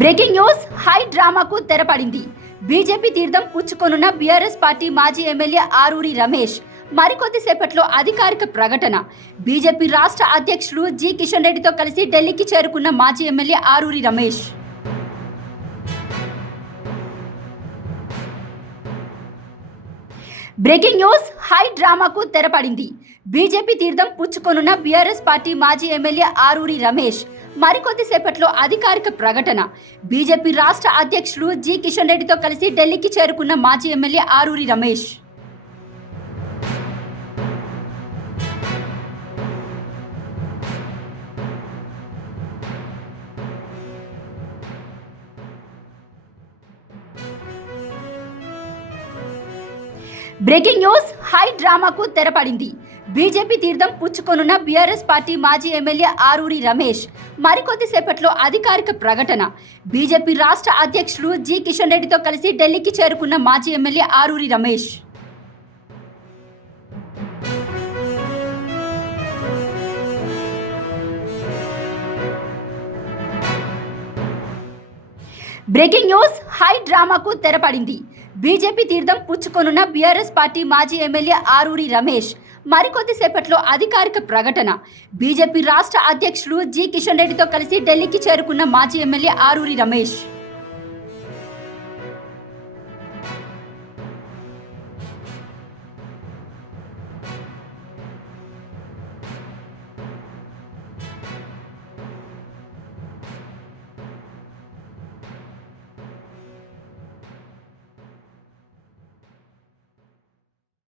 Breaking news high డ్రామాకు తెరపడింది. BJP తీర్థం పుచ్చుకొనున్న బీఆర్ఎస్ పార్టీ మాజీ ఎమ్మెల్యే ఆరూరి రమేష్ మరికొద్దిసేపట్లో అధికారిక ప్రకటన. బీజేపీ రాష్ట్ర అధ్యక్షుడు జి కిషన్ రెడ్డితో కలిసి ఢిల్లీకి చేరుకున్న మాజీ MLA Aruri Ramesh breaking news high డ్రామాకు తెరపడింది. బీజేపీ తీర్థం పుచ్చుకొనున్న బీఆర్ఎస్ పార్టీ మాజీ ఎమ్మెల్యే ఆరూరి రమేష్ మరికొద్దిసేపట్లో అధికారిక ప్రకటన. బీజేపీ రాష్ట్ర అధ్యక్షుడు జి కిషన్ రెడ్డితో కలిసి ఢిల్లీకి చేరుకున్న మాజీ MLA Aruri Ramesh breaking news high డ్రామాకు తెరపడింది. బీజేపీ తీర్థం పుచ్చుకొనున్న బీఆర్ఎస్ పార్టీ మాజీ ఎమ్మెల్యే ఆరూరి రమేష్ మరికొద్దిసేపట్లో అధికారిక ప్రకటన. బీజేపీ రాష్ట్ర అధ్యక్షుడు జి కిషన్ రెడ్డితో కలిసి ఢిల్లీకి చేరుకున్న మాజీ MLA Aruri Ramesh breaking news high డ్రామాకు తెరపడింది. బీజేపీ తీర్థం పుచ్చుకొనున్న బీఆర్ఎస్ పార్టీ మాజీ ఎమ్మెల్యే ఆరూరి రమేష్ మరికొద్దిసేపట్లో అధికారిక ప్రకటన. బీజేపీ రాష్ట్ర అధ్యక్షుడు జి కిషన్ రెడ్డితో కలిసి ఢిల్లీకి చేరుకున్న మాజీ ఎమ్మెల్యే ఆరూరి రమేష్